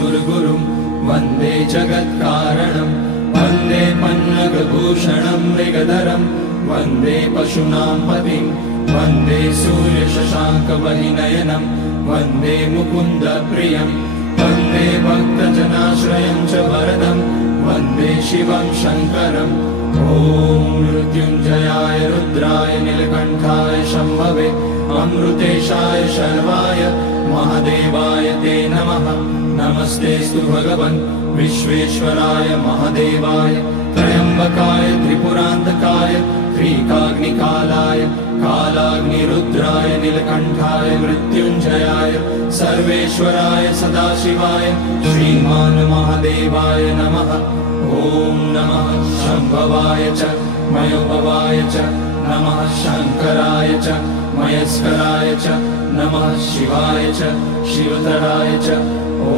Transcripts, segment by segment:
सुरगुरुं वन्दे जगत्कारणं वन्दे पन्नगभूषणं मृगधरं वन्दे पशूनां पतिं वन्दे सूर्यशशाङ्कवहिनयनं वन्दे मुकुन्दप्रियं वन्दे भक्तजनाश्रयं च वरदं वन्दे शिवं शङ्करम् ॐ मृत्युञ्जयाय रुद्राय नीलकण्ठाय शम्भवे अमृतेशाय शर्वाय महादेवाय ते नमः। नमस्तेऽस्तु भगवन् विश्वेश्वराय महादेवाय त्र्यम्बकाय त्रिपुरान्तकाय त्रिकाग्निकालाय कालाग्निरुद्राय नीलकण्ठाय मृत्युञ्जयाय सर्वेश्वराय सदाशिवाय श्रीमान् महादेवाय नमः। ॐ नमः शम्भवाय च मयोभवाय च नमः शङ्कराय च मयस्कराय च नमः शिवाय च शिवतराय च ॐ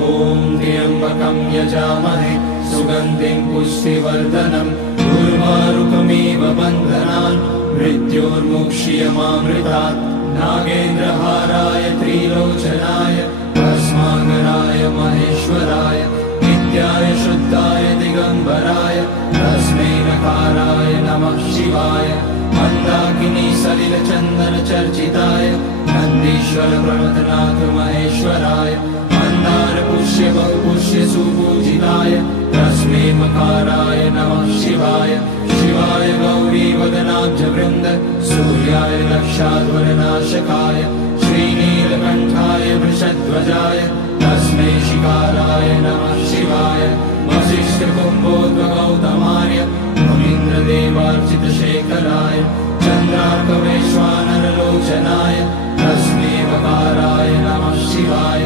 त्र्यम्बकं यजामहे सुगन्धिं पुष्टिवर्धनम् उर्वारुकमिव बन्धनान् मृत्योर्मुक्ष्यमामृतात् नागेन्द्रहाराय त्रिलोचनाय भस्माकराय महेश्वराय नित्याय शुद्धाय दिगम्बराय तस्मै नकाराय नमः शिवाय मन्दाकिनी सलिलचन्दनचर्चिताय नन्दीश्वर प्रमथनाथ महेश्वराय मन्दारपुष्य बहुपुष्य सुपूजिताय तस्मै मकाराय नमः शिवाय शिवाय गौरीवदनाब्जवृन्द सूर्याय लक्षाध्वरनाशकाय श्रीनीलकण्ठाय वृषध्वजाय तस्मै शिकाराय नमः शिवाय वसिष्ठकुम्भोद्भगौतमार्य मुनीन्द्रदेवार्चितशेखराय चन्द्रार्कवैश्वानरलोचनाय तस्मै वकाराय नमः शिवाय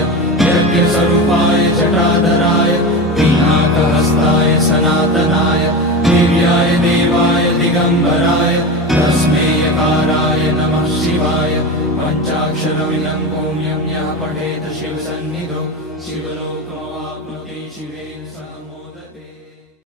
यज्ञस्वरूपाय जटाधराय पिनाकहस्ताय सनातनाय दिव्याय देवाय दिगम्बराय तस्मै यकाराय नमः शिवाय पञ्चाक्षरमिदं पुण्यं यः पठेत शिवसन्निधौ शिवलोकमवाप्नोति शिवेन सह